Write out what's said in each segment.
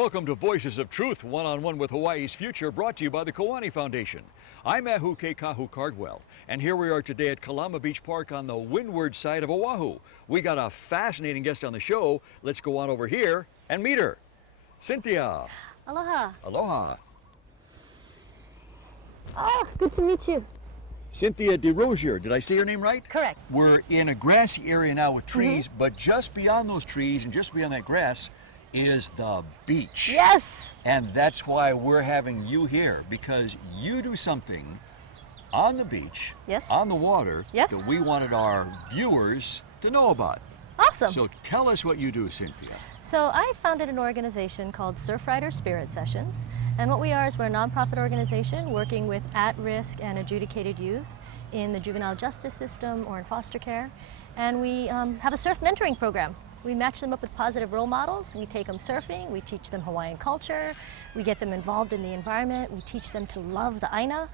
Welcome to Voices of Truth, one-on-one with Hawaii's future, brought to you by the Kiwani Foundation. I'm Ahu Keikahu Cardwell, and here we are today at Kalama Beach Park on the windward side of Oahu. We got a fascinating guest on the show. Let's go on over here and meet her. Cynthia. Aloha. Aloha. Oh, good to meet you. Cynthia Derosier, did I say your name right? Correct. We're in a grassy area now with trees, but just beyond those trees and just beyond that grass is the beach. Yes. And that's why we're having you here, because you do something on the beach, yes, on the water, yes, that we wanted our viewers to know about. Awesome. So tell us what you do, Cynthia. So I founded an organization called Surfrider Spirit Sessions, and what we are is we're a nonprofit organization working with at-risk and adjudicated youth in the juvenile justice system or in foster care, and we have a surf mentoring program. We match them up with positive role models. We take them surfing, we teach them Hawaiian culture, we get them involved in the environment, we teach them to love the aina.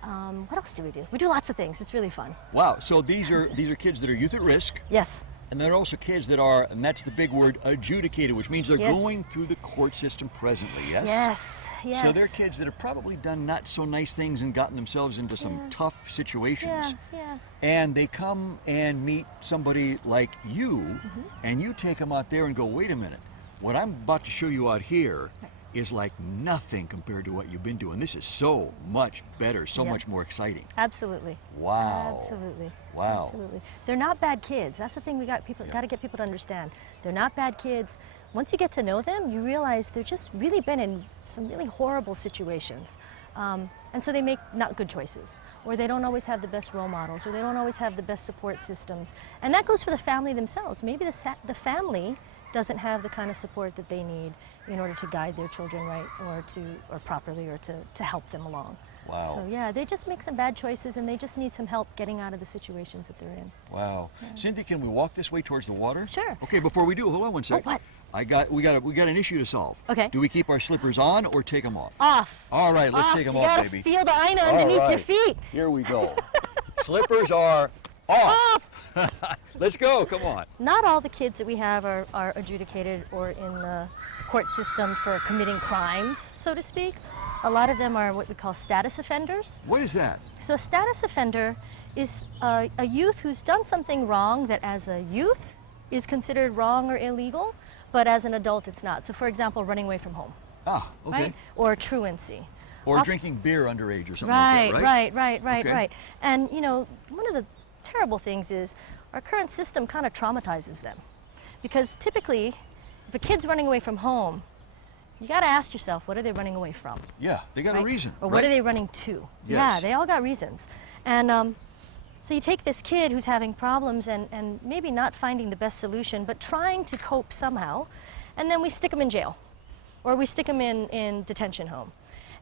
What else do we do? We do lots of things. It's really fun. Wow, so these are kids that are youth at risk. Yes. And they're also kids that are, and that's the big word, adjudicated, which means they're yes, going through the court system presently, yes? Yes, yes. So they're kids that have probably done not so nice things and gotten themselves into some tough situations. Yeah. And they come and meet somebody like you, and you take them out there and go, wait a minute, what I'm about to show you out here is like nothing compared to what you've been doing. This is so much better, so much more exciting. Absolutely. Wow. Absolutely. Wow. Absolutely. They're not bad kids. That's the thing we got to get people to understand. They're not bad kids. Once you get to know them, you realize they've just really been in some really horrible situations. And so they make not good choices, or they don't always have the best role models, or they don't always have the best support systems. And that goes for the family themselves. Maybe the family doesn't have the kind of support that they need in order to guide their children right, or properly, or to help them along. Wow. So yeah, they just make some bad choices, and they just need some help getting out of the situations that they're in. Wow. Yeah. Cynthia, can we walk this way towards the water? Sure. Okay, before we do, hold on one second. Oh, what? We got an issue to solve. Okay. Do we keep our slippers on or take them off? Off. All right, let's take them off, baby. Feel the aina underneath your feet. Here we go. Slippers are off. Let's go, come on. Not all the kids that we have are adjudicated or in the court system for committing crimes, so to speak. A lot of them are what we call status offenders. What is that? So a status offender is a youth who's done something wrong that as a youth is considered wrong or illegal, but as an adult it's not. So for example, running away from home. Ah, okay. Right? Or truancy. Or drinking beer underage or something like that, right? Right. And you know, one of the terrible things is our current system kind of traumatizes them. Because typically, if a kid's running away from home, you got to ask yourself, what are they running away from? Yeah, they got a reason. Or what are they running to? Yes. Yeah, they all got reasons. And so you take this kid who's having problems and maybe not finding the best solution, but trying to cope somehow, and then we stick them in jail, or we stick them in detention home.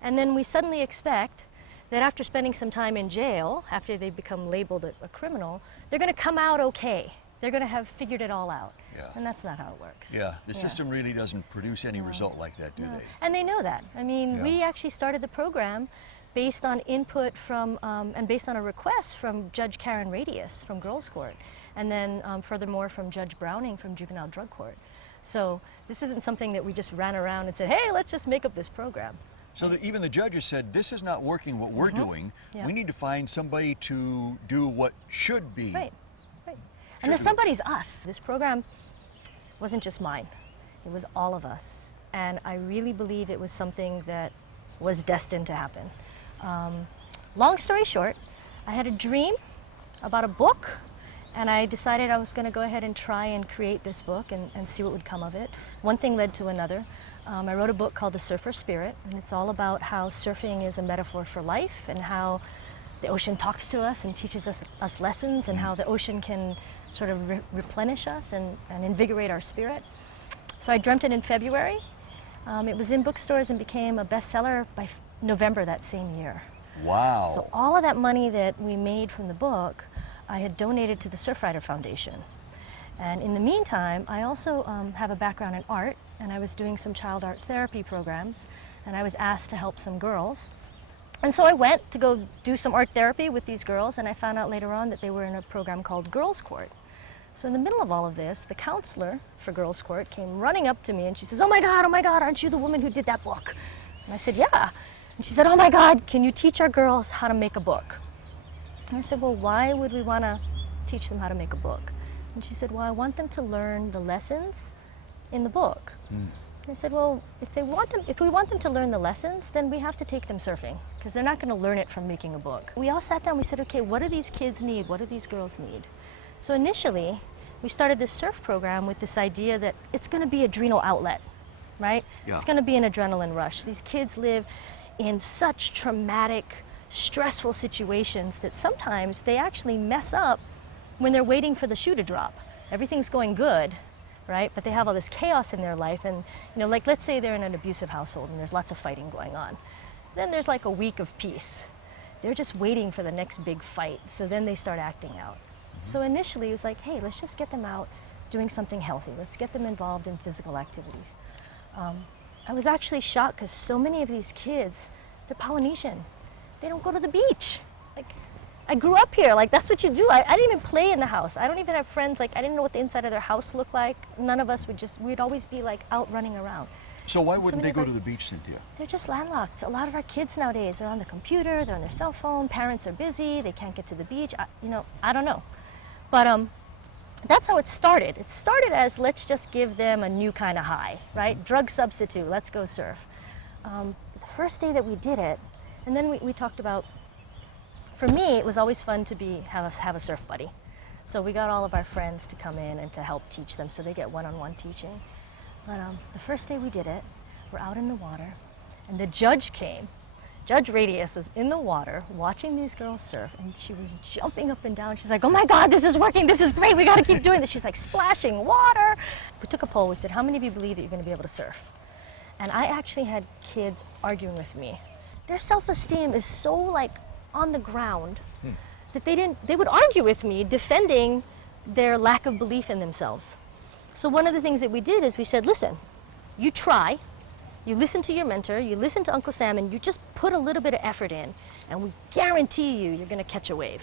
And then we suddenly expect that after spending some time in jail, after they become labeled a criminal, they're going to come out okay. They're going to have figured it all out. Yeah. And that's not how it works. Yeah, the system really doesn't produce any result like that, do they? And they know that. I mean, we actually started the program based on input from, and based on a request from Judge Karen Radius from Girls Court, and then furthermore from Judge Browning from Juvenile Drug Court. So this isn't something that we just ran around and said, hey, let's just make up this program. So that even the judges said, this is not working what we're doing. We need to find somebody to do what should be. Right. And the somebody's us. This program wasn't just mine. It was all of us. And I really believe it was something that was destined to happen. Long story short, I had a dream about a book, and I decided I was going to go ahead and try and create this book and see what would come of it. One thing led to another. I wrote a book called The Surfer Spirit, and it's all about how surfing is a metaphor for life, and how the ocean talks to us and teaches us lessons, and how the ocean can sort of replenish us and invigorate our spirit. So I dreamt it in February. It was in bookstores and became a bestseller by November that same year. Wow. So all of that money that we made from the book, I had donated to the Surfrider Foundation. And in the meantime, I also have a background in art, and I was doing some child art therapy programs, and I was asked to help some girls. And so I went to go do some art therapy with these girls, and I found out later on that they were in a program called Girls Court. So in the middle of all of this, the counselor for girls' court came running up to me and she says, oh my God, aren't you the woman who did that book? And I said, yeah. And she said, oh my God, can you teach our girls how to make a book? And I said, well, why would we want to teach them how to make a book? And she said, well, I want them to learn the lessons in the book. And I said, well, if we want them to learn the lessons, then we have to take them surfing, because they're not going to learn it from making a book. We all sat down, we said, okay, what do these kids need? What do these girls need? So initially, we started this surf program with this idea that it's going to be adrenal outlet, right? Yeah. It's going to be an adrenaline rush. These kids live in such traumatic, stressful situations that sometimes they actually mess up when they're waiting for the shoe to drop. Everything's going good, right? But they have all this chaos in their life, and like let's say they're in an abusive household and there's lots of fighting going on. Then there's like a week of peace. They're just waiting for the next big fight, so then they start acting out. So initially it was like, hey, let's just get them out doing something healthy. Let's get them involved in physical activities. I was actually shocked because so many of these kids, they're Polynesian. They don't go to the beach. Like, I grew up here, like that's what you do. I didn't even play in the house. I don't even have friends, like I didn't know what the inside of their house looked like. None of us we'd always be like out running around. So why wouldn't they go to the beach, Cynthia? They're just landlocked. A lot of our kids nowadays are on the computer, they're on their cell phone, parents are busy, they can't get to the beach. I don't know. But that's how it started. It started as, let's just give them a new kind of high, right? Drug substitute, let's go surf. The first day that we did it, and then we talked about, for me, it was always fun to have a surf buddy. So we got all of our friends to come in and to help teach them, so they get one-on-one teaching. But the first day we did it, we're out in the water, and the judge came. Judge Radius was in the water watching these girls surf, and she was jumping up and down. She's like, oh my God, this is working, this is great, we gotta keep doing this. She's like splashing water. We took a poll, we said, how many of you believe that you're gonna be able to surf? And I actually had kids arguing with me. Their self-esteem is so like on the ground that they would argue with me defending their lack of belief in themselves. So one of the things that we did is we said, listen, you try, you listen to your mentor, you listen to Uncle Sam, and you just put a little bit of effort in, and we guarantee you're gonna catch a wave.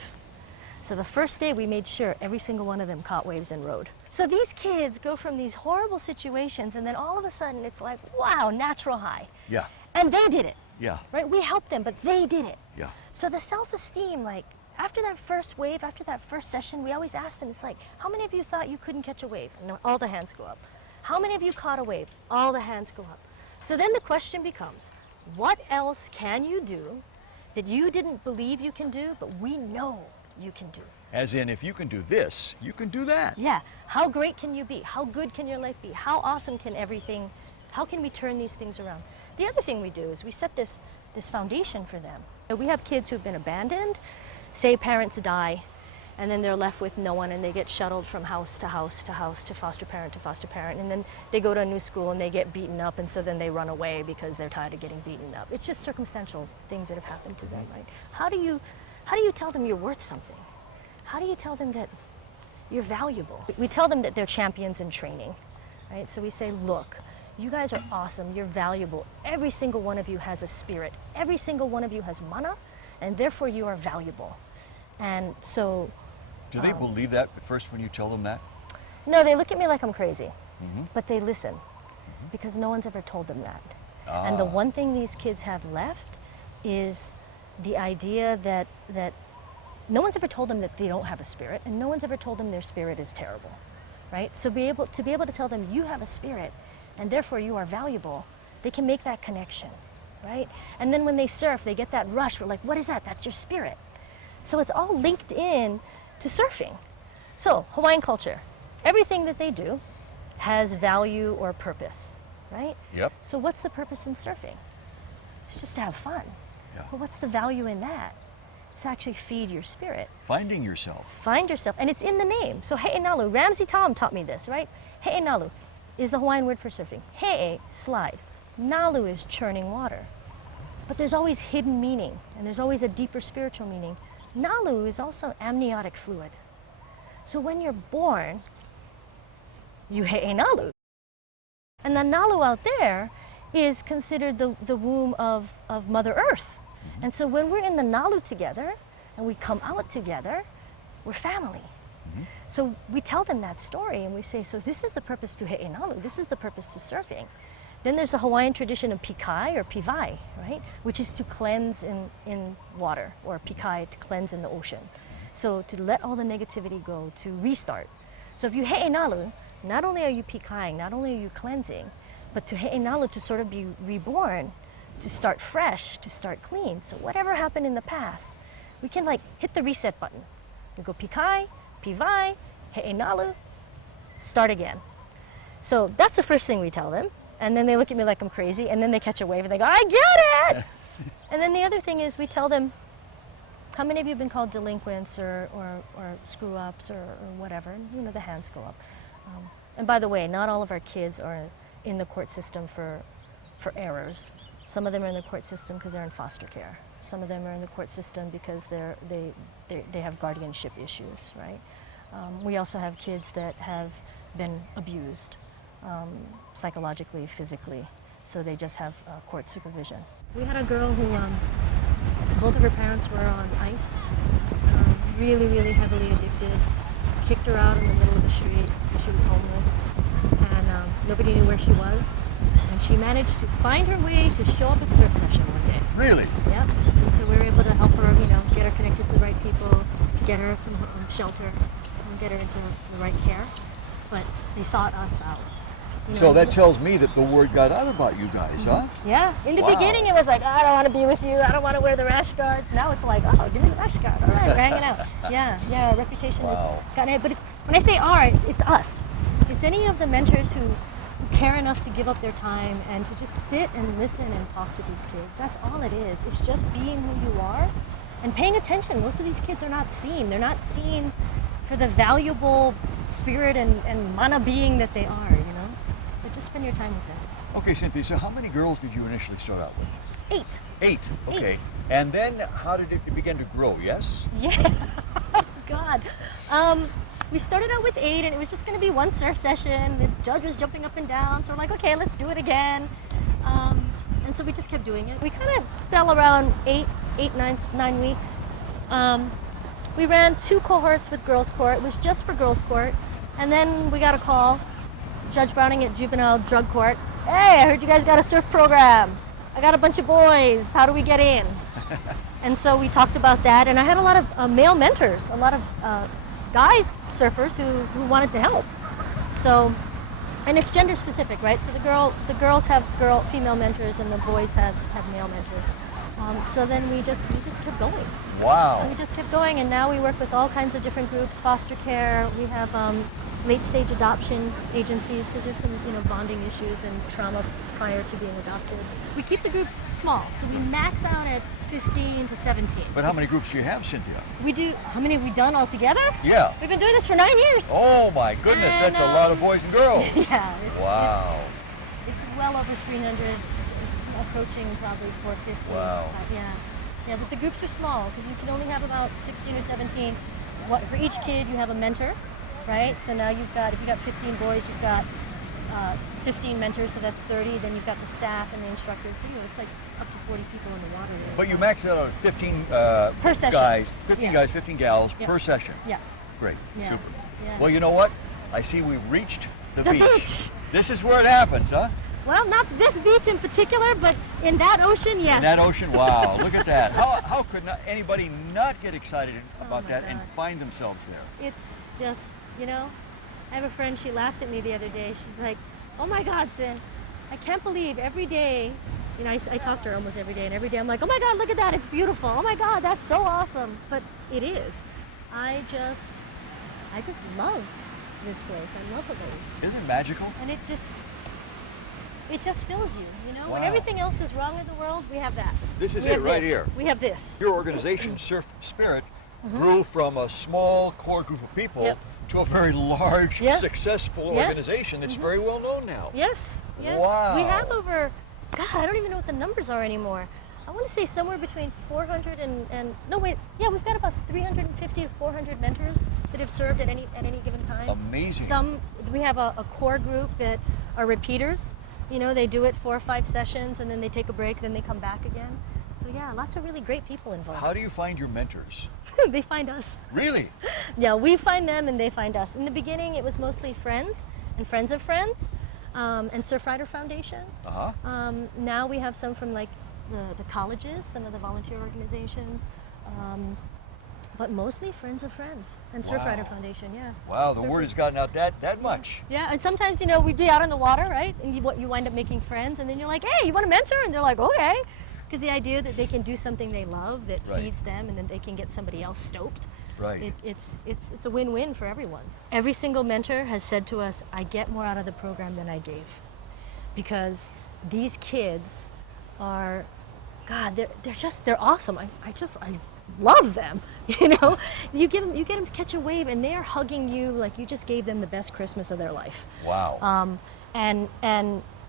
So the first day we made sure every single one of them caught waves and rode. So these kids go from these horrible situations, and then all of a sudden it's like, wow, natural high. Yeah. And they did it. Yeah. Right? We helped them, but they did it. Yeah. So the self-esteem, like, after that first wave, after that first session, we always ask them, it's like, how many of you thought you couldn't catch a wave? And all the hands go up. How many of you caught a wave? All the hands go up. So then the question becomes, what else can you do that you didn't believe you can do, but we know you can do? As in, if you can do this, you can do that. Yeah. How great can you be? How good can your life be? How awesome can everything, how can we turn these things around? The other thing we do is we set this foundation for them. We have kids who've been abandoned, say parents die, and then they're left with no one, and they get shuttled from house to house to house to foster parent, and then they go to a new school and they get beaten up, and so then they run away because they're tired of getting beaten up. It's just circumstantial things that have happened to them, right? How do you tell them you're worth something? How do you tell them that you're valuable? We tell them that they're champions in training, right? So we say, look, you guys are awesome, you're valuable. Every single one of you has a spirit. Every single one of you has mana, and therefore you are valuable. And so... Do they believe that at first when you tell them that? No, they look at me like I'm crazy, but they listen, because no one's ever told them that. And the one thing these kids have left is the idea that no one's ever told them that they don't have a spirit, and no one's ever told them their spirit is terrible, right? So to be able to tell them you have a spirit, and therefore you are valuable, they can make that connection, right? And then when they surf, they get that rush. We're like, what is that? That's your spirit. So it's all linked in to surfing. So Hawaiian culture, everything that they do has value or purpose, right? Yep. So what's the purpose in surfing? It's just to have fun. Yeah. Well, what's the value in that? It's to actually feed your spirit. Finding yourself. Find yourself, and it's in the name. So He'enalu, Ramsey Tom taught me this, right? He'enalu is the Hawaiian word for surfing. He'e, slide. Nalu is churning water. But there's always hidden meaning, and there's always a deeper spiritual meaning. Nalu is also amniotic fluid. So when you're born, you He'enalu. And the Nalu out there is considered the womb of Mother Earth. And so when we're in the Nalu together, and we come out together, we're family. So we tell them that story and we say, so this is the purpose to He'enalu, this is the purpose to surfing. Then there's the Hawaiian tradition of pikai or pivai, right? Which is to cleanse in water, or pikai to cleanse in the ocean. So to let all the negativity go, to restart. So if you He'enalu, not only are you pikaiing, not only are you cleansing, but to He'enalu, to sort of be reborn, to start fresh, to start clean. So whatever happened in the past, we can like hit the reset button. We go pikai, pivai, He'enalu, start again. So that's the first thing we tell them. And then they look at me like I'm crazy, and then they catch a wave and they go, I get it! And then the other thing is we tell them, how many of you have been called delinquents or screw-ups or whatever? And, you know, the hands go up. And by the way, not all of our kids are in the court system for errors. Some of them are in the court system because they're in foster care. Some of them are in the court system because they have guardianship issues, right? We also have kids that have been abused. Psychologically, physically, so they just have court supervision. We had a girl who, both of her parents were on ice, really, really heavily addicted, kicked her out in the middle of the street. She was homeless, and nobody knew where she was, and she managed to find her way to show up at surf session one day. Really? Yep, and so we were able to help her, you know, get her connected to the right people, get her some shelter, and get her into the right care, but they sought us out. You know, So that tells me that the word got out about you guys, huh? Yeah. In the Wow. beginning, it was like, I don't want to be with you. I don't want to wear the rash guards. Now it's like, oh, give me the rash guard. All right, we're hanging out. Yeah. Our reputation Wow. has gotten it. But it's when I say our, it's us. It's any of the mentors who care enough to give up their time and to just sit and listen and talk to these kids. That's all it is. It's just being who you are and paying attention. Most of these kids are not seen. They're not seen for the valuable spirit and mana being that they are, you know? So just spend your time with them. Okay, Cynthia, so how many girls did you initially start out with? 8. 8, okay. 8. And then how did it begin to grow, yes? Yeah. God. We started out with 8, and it was just going to be one surf session. The judge was jumping up and down, so we're like, okay, let's do it again. And so we just kept doing it. We kind of fell around 9 weeks. We ran 2 cohorts with girls' court. It was just for girls' court. And then we got a call, Judge Browning at Juvenile Drug Court. Hey, I heard you guys got a surf program. I got a bunch of boys. How do we get in? And so we talked about that. And I had a lot of male mentors, a lot of guys surfers who wanted to help. So, and it's gender specific, right? So the girls have female mentors and the boys have male mentors. So then we just kept going. Wow. And we just kept going, and now we work with all kinds of different groups, foster care. We have late stage adoption agencies because there's some bonding issues and trauma prior to being adopted. We keep the groups small, so we max out at 15 to 17. But how many groups do you have, Cynthia? We do. How many have we done altogether? Yeah. We've been doing this for 9 years. Oh my goodness, And, that's a lot of boys and girls. Yeah. Wow. It's well over 300, approaching probably 450. Wow. Yeah, but the groups are small because you can only have about 16 or 17. For each kid, you have a mentor, right? So now if you've got 15 boys, you've got 15 mentors, so that's 30. Then you've got the staff and the instructors. So it's like up to 40 people in the water. But you max out on 15 per session. guys, 15 Yeah. guys, 15 gals Yeah. per session. Yeah. Great, Yeah. super. Yeah. Well, you know what? I see we've reached the The beach. beach. This is where it happens, huh? Well, not this beach in particular, but in that ocean, yes. In that ocean, wow, look at that. How could anybody not get excited about my that and God. find themselves there? It's just, I have a friend, she laughed at me the other day. She's like, oh my God, Cyn, I can't believe every day, I talk to her almost every day, and every day I'm like, oh my God, look at that, it's beautiful. Oh my God, that's so awesome. But it is. I just love this place. I love Hawaii. Isn't it magical? And it just fills you, When Wow. everything else is wrong in the world, we have that. This is We it have right this. here. We have this. Your organization, Surf Spirit, grew from a small core group of people Yep. to a very large, Yeah. successful Yeah. organization that's very well known now. Yes. Wow. We have over, God, I don't even know what the numbers are anymore. I want to say somewhere between 400 we've got about 350 to 400 mentors that have served at any given time. Amazing. We have a core group that are repeaters. They do it 4 or 5 sessions and then they take a break, then they come back again. So yeah, lots of really great people involved. How do you find your mentors? They find us. Really? Yeah, we find them and they find us. In the beginning, it was mostly friends and friends of friends, and Surfrider Foundation. Now we have some from like the colleges, some of the volunteer organizations, but mostly friends of friends and Surfrider Foundation. Yeah. Wow, the word has gotten out that much. Yeah, and sometimes, you know, we'd be out on the water, right? And you wind up making friends, and then you're like, hey, you want a mentor? And they're like, okay. Because the idea that they can do something they love that feeds them, and then they can get somebody else stoked. Right. It's a win-win for everyone. Every single mentor has said to us, I get more out of the program than I gave. Because these kids are, God, they're awesome. I love them. You know, you get them to catch a wave, and they are hugging you like you just gave them the best Christmas of their life. Wow.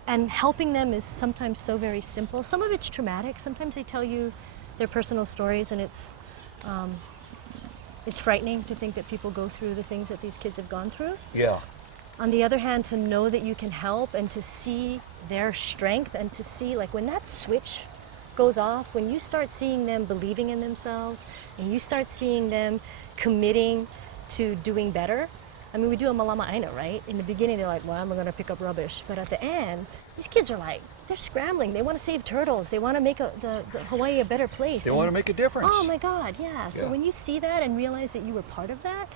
And helping them is sometimes so very simple. Some of it's traumatic. Sometimes they tell you their personal stories, and it's frightening to think that people go through the things that these kids have gone through. Yeah. On the other hand, to know that you can help and to see their strength, and to see, like, when that switch goes off, when you start seeing them believing in themselves, and you start seeing them committing to doing better. I mean, we do a malama aina, right? In the beginning, they're like, well, I'm going to pick up rubbish. But at the end, these kids are like, they're scrambling. They want to save turtles. They want to make the Hawaii a better place. They want to make a difference. Oh, my God, yeah. So when you see that and realize that you were part of that,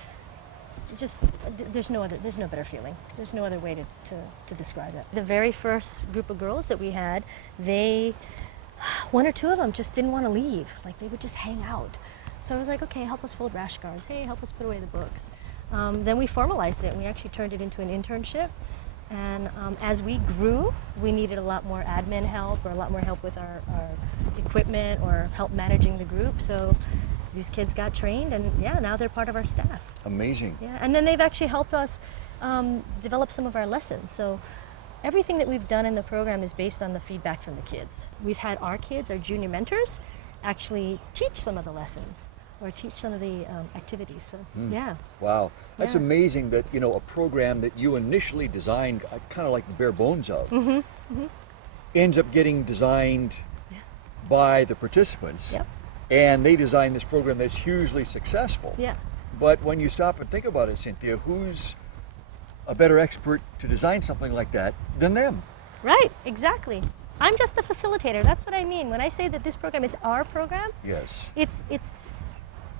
there's no better feeling. There's no other way to describe it. The very first group of girls that we had, one or two of them just didn't want to leave. Like, they would just hang out. So I was like, okay, help us fold rash guards. Hey, help us put away the books. Then we formalized it, and we actually turned it into an internship. And as we grew, we needed a lot more admin help, or a lot more help with our equipment, or help managing the group. So these kids got trained, and yeah, now they're part of our staff. Amazing. Yeah, and then they've actually helped us develop some of our lessons. So everything that we've done in the program is based on the feedback from the kids. We've had our kids, our junior mentors, actually teach some of the lessons, or teach some of the activities. So yeah. Wow, that's amazing that, you know, a program that you initially designed kind of like the bare bones of ends up getting designed by the participants. Yep. And they designed this program that's hugely successful. Yeah. But when you stop and think about it, Cynthia, who's a better expert to design something like that than them? Right, exactly. I'm just the facilitator. That's what I mean. When I say that this program, it's our program. Yes.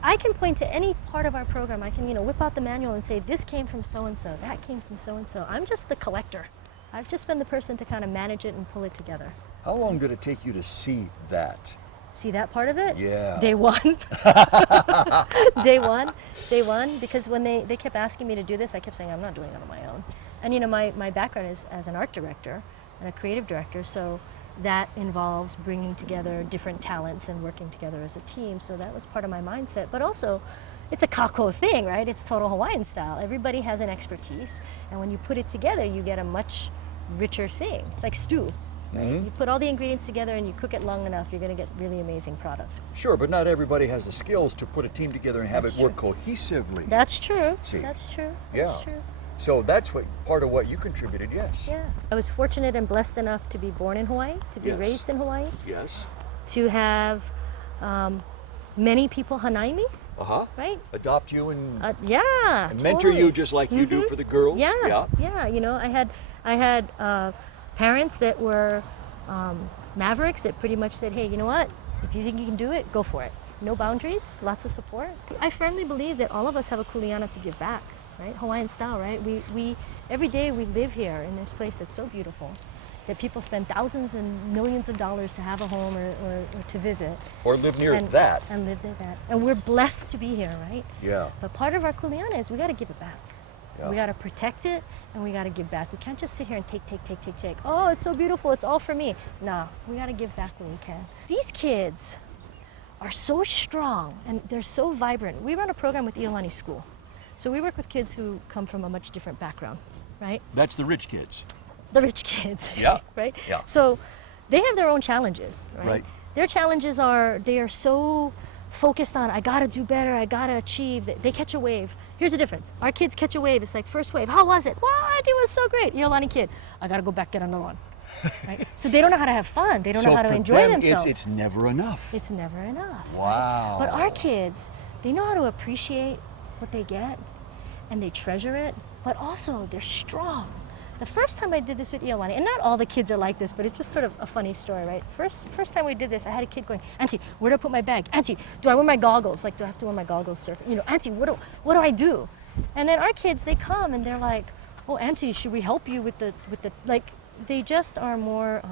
I can point to any part of our program. I can, whip out the manual and say, this came from so-and-so, that came from so-and-so. I'm just the collector. I've just been the person to kind of manage it and pull it together. How long did it take you to see that? See that part of it? Yeah. Day one. Day one, because when they kept asking me to do this, I kept saying, I'm not doing it on my own. And my background is as an art director and a creative director, so that involves bringing together different talents and working together as a team. So that was part of my mindset. But also, it's a kako thing, right? It's total Hawaiian style. Everybody has an expertise, and when you put it together, you get a much richer thing. It's like stew. Right? You put all the ingredients together and you cook it long enough, you're going to get really amazing product. Sure, but not everybody has the skills to put a team together and have it work cohesively. That's true. See? That's true. Yeah. That's true. So that's part of what you contributed, yes. Yeah. I was fortunate and blessed enough to be born in Hawaii, to be raised in Hawaii. Yes. To have many people hanai me. Right? Adopt you and and mentor you just like you do for the girls. Yeah. I had parents that were mavericks that pretty much said, hey, you know what? If you think you can do it, go for it. No boundaries, lots of support. I firmly believe that all of us have a kuleana to give back, right? Hawaiian style, right? We every day we live here in this place that's so beautiful that people spend thousands and millions of dollars to have a home or to visit. Or live near that. And live near that. And we're blessed to be here, right? Yeah. But part of our kuleana is we got to give it back. Yeah. We got to protect it, and we got to give back. We can't just sit here and take. Oh, it's so beautiful. It's all for me. No, we got to give back when we can. These kids are so strong, and they're so vibrant. We run a program with Iolani School. So we work with kids who come from a much different background, right? That's the rich kids. The rich kids, yeah. Right? Yeah. So they have their own challenges, right? Their challenges they are so focused on, I got to do better, I got to achieve. They catch a wave. Here's the difference. Our kids catch a wave. It's like, first wave, how was it? What? It was so great. Iolani kid, I got to go back, get another one. Right? So they don't know how to have fun. They don't know how to for enjoy them, themselves. It's never enough. It's never enough. Wow. Right? But our kids, they know how to appreciate what they get, and they treasure it, but also they're strong. The first time I did this with Iolani, and not all the kids are like this, but it's just sort of a funny story, right? First time we did this, I had a kid going, Auntie, where do I put my bag? Auntie, do I wear my goggles? Like, do I have to wear my goggles? Surf? You know, Auntie, what do I do? And then our kids, they come and they're like, oh, Auntie, should we help you with the like, they just are more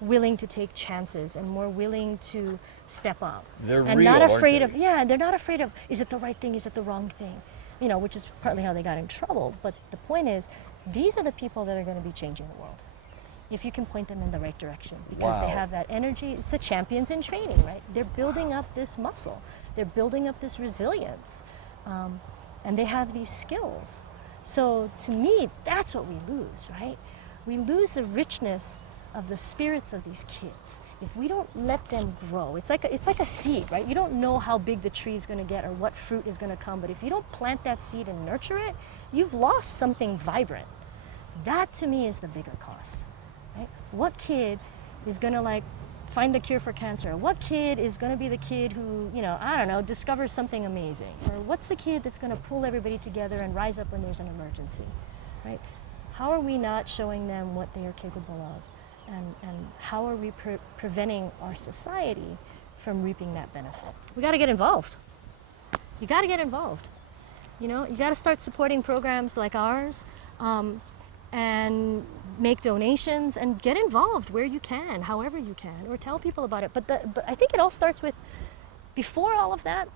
willing to take chances and more willing to step up. They're and real, not afraid aren't they? of, yeah, they're not afraid of, is it the right thing? Is it the wrong thing? You know, which is partly how they got in trouble. But the point is, these are the people that are going to be changing the world, if you can point them in the right direction, because they have that energy. It's the champions in training, right? They're building up this muscle. They're building up this resilience. And they have these skills. So to me, that's what we lose, right? We lose the richness of the spirits of these kids if we don't let them grow. It's like a seed, right? You don't know how big the tree is going to get or what fruit is going to come, but if you don't plant that seed and nurture it, you've lost something vibrant. That to me is the bigger cost, right? What kid is going to like find the cure for cancer? What kid is going to be the kid who, you know, I don't know, discovers something amazing? Or what's the kid that's going to pull everybody together and rise up when there's an emergency, right? How are we not showing them what they are capable of? And how are we preventing our society from reaping that benefit? We got to get involved. You got to get involved. You know, you got to start supporting programs like ours, and make donations and get involved where you can, however you can, or tell people about it. But I think it all starts with, before all of that,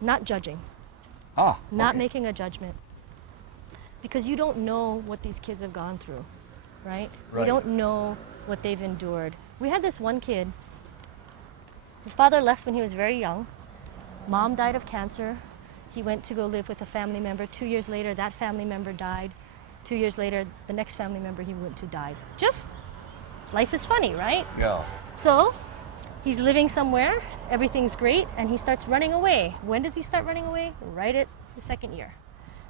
not judging. Not making a judgment. Because you don't know what these kids have gone through. Right? We don't know what they've endured. We had this one kid. His father left when he was very young. Mom died of cancer. He went to go live with a family member. 2 years later, that family member died. 2 years later, the next family member he went to died. Just, life is funny, right? Yeah. So, he's living somewhere, everything's great, and he starts running away. When does he start running away? Right at the second year.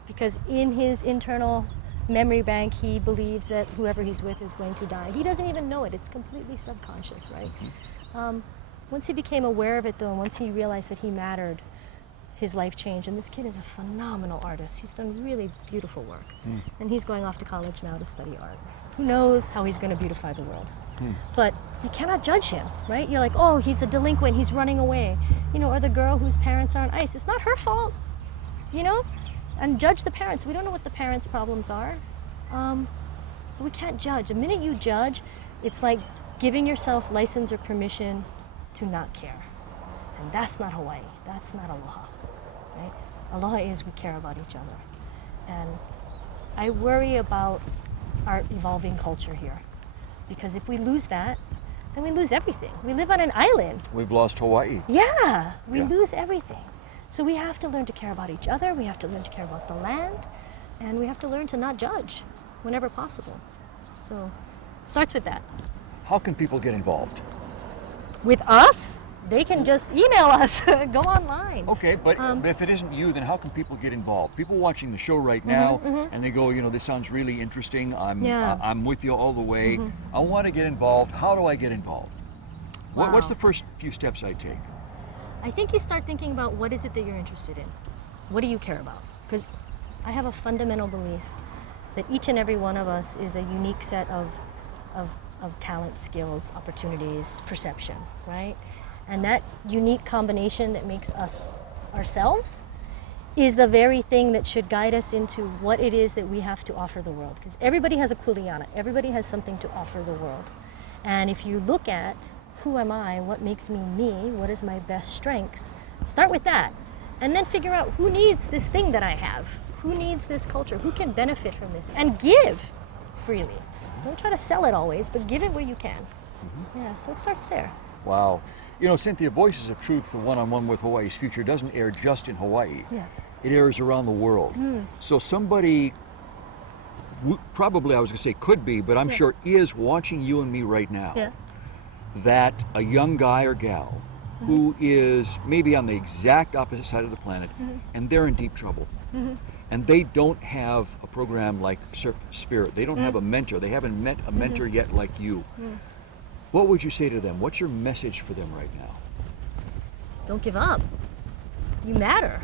Because in his internal memory bank, he believes that whoever he's with is going to die. He doesn't even know it. It's completely subconscious, right? Once he became aware of it, though, and once he realized that he mattered, his life changed. And this kid is a phenomenal artist. He's done really beautiful work. And he's going off to college now to study art. Who knows how he's going to beautify the world? But you cannot judge him, right? You're like, oh, he's a delinquent, he's running away. You know, or the girl whose parents are on ice. It's not her fault, you know? And judge the parents. We don't know what the parents' problems are. We can't judge. The minute you judge, it's like giving yourself license or permission to not care. And that's not Hawaii. That's not aloha, right? Aloha is we care about each other. And I worry about our evolving culture here. Because if we lose that, then we lose everything. We live on an island. We've lost Hawaii. Yeah, we lose everything. So we have to learn to care about each other, we have to learn to care about the land, and we have to learn to not judge whenever possible. So it starts with that. How can people get involved? With us, they can just email us, go online. Okay, but if it isn't you, then how can people get involved? People watching the show right now, and they go, you know, this sounds really interesting. I'm with you all the way. I want to get involved. How do I get involved? Wow. What's the first few steps I take? I think you start thinking about what is it that you're interested in? What do you care about? Because I have a fundamental belief that each and every one of us is a unique set of talent, skills, opportunities, perception, right? And that unique combination that makes us ourselves is the very thing that should guide us into what it is that we have to offer the world. Because everybody has a kuleana, everybody has something to offer the world. And if you look at who am I, what makes me me, what is my best strengths, start with that. And then figure out who needs this thing that I have, who needs this culture, who can benefit from this, and give freely. Don't try to sell it always, but give it where you can. Yeah, so it starts there. Wow. You know, Cynthia, Voices of Truth, the one-on-one with Hawaii's Future, doesn't air just in Hawaii. Yeah. It airs around the world. So somebody, probably I was going to say could be, but I'm sure is watching you and me right now. That a young guy or gal who is maybe on the exact opposite side of the planet, and they're in deep trouble. and they don't have a program like Surf Spirit. They don't have a mentor. They haven't met a mentor yet like you. What would you say to them? What's your message for them right now? Don't give up. You matter.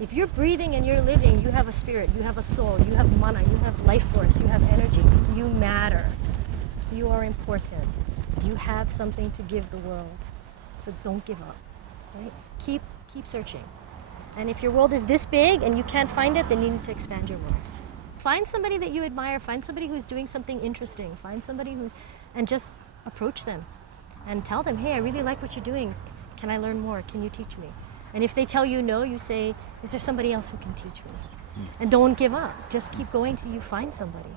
If you're breathing and you're living, you have a spirit, you have a soul, you have mana, you have life force, you have energy. You matter. You are important. You have something to give the world. So don't give up. Right? Keep searching. And if your world is this big and you can't find it, then you need to expand your world. Find somebody that you admire, find somebody who's doing something interesting, find somebody and just approach them and tell them, hey, I really like what you're doing. Can I learn more? Can you teach me? And if they tell you no, you say, is there somebody else who can teach me? And don't give up. Just keep going till you find somebody.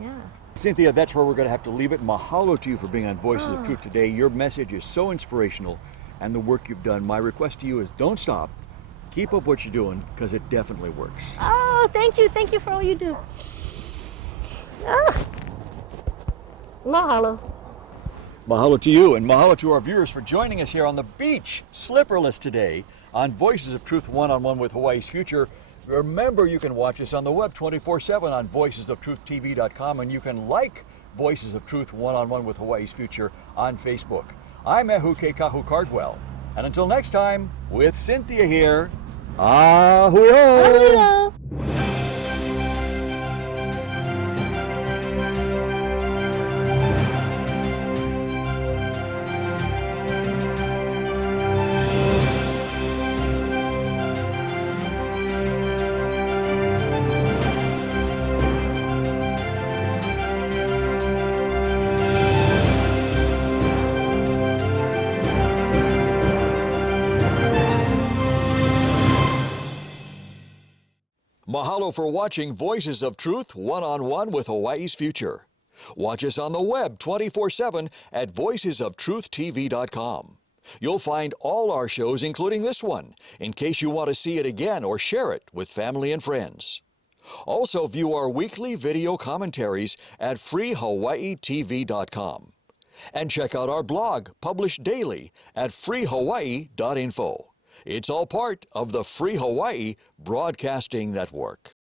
Yeah. Cynthia, that's where we're going to have to leave it. Mahalo to you for being on Voices of Truth today. Your message is so inspirational, and the work you've done. My request to you is don't stop. Keep up what you're doing, because it definitely works. Oh, thank you. Thank you for all you do. Mahalo. Mahalo to you, and mahalo to our viewers for joining us here on the beach, slipperless today, on Voices of Truth One-on-One with Hawaii's Future. Remember, you can watch us on the web 24/7 on voicesoftruth.tv.com, and you can like Voices of Truth One-on-One with Hawaii's Future on Facebook. I'm Ehuke Kahu Cardwell, and until next time, with Cynthia here, ahuyo! Mahalo for watching Voices of Truth One-on-One with Hawaii's Future. Watch us on the web 24/7 at voicesoftruth.tv.com. You'll find all our shows, including this one, in case you want to see it again or share it with family and friends. Also view our weekly video commentaries at freehawaiitv.com. And check out our blog, published daily, at freehawaii.info. It's all part of the Free Hawaii Broadcasting Network.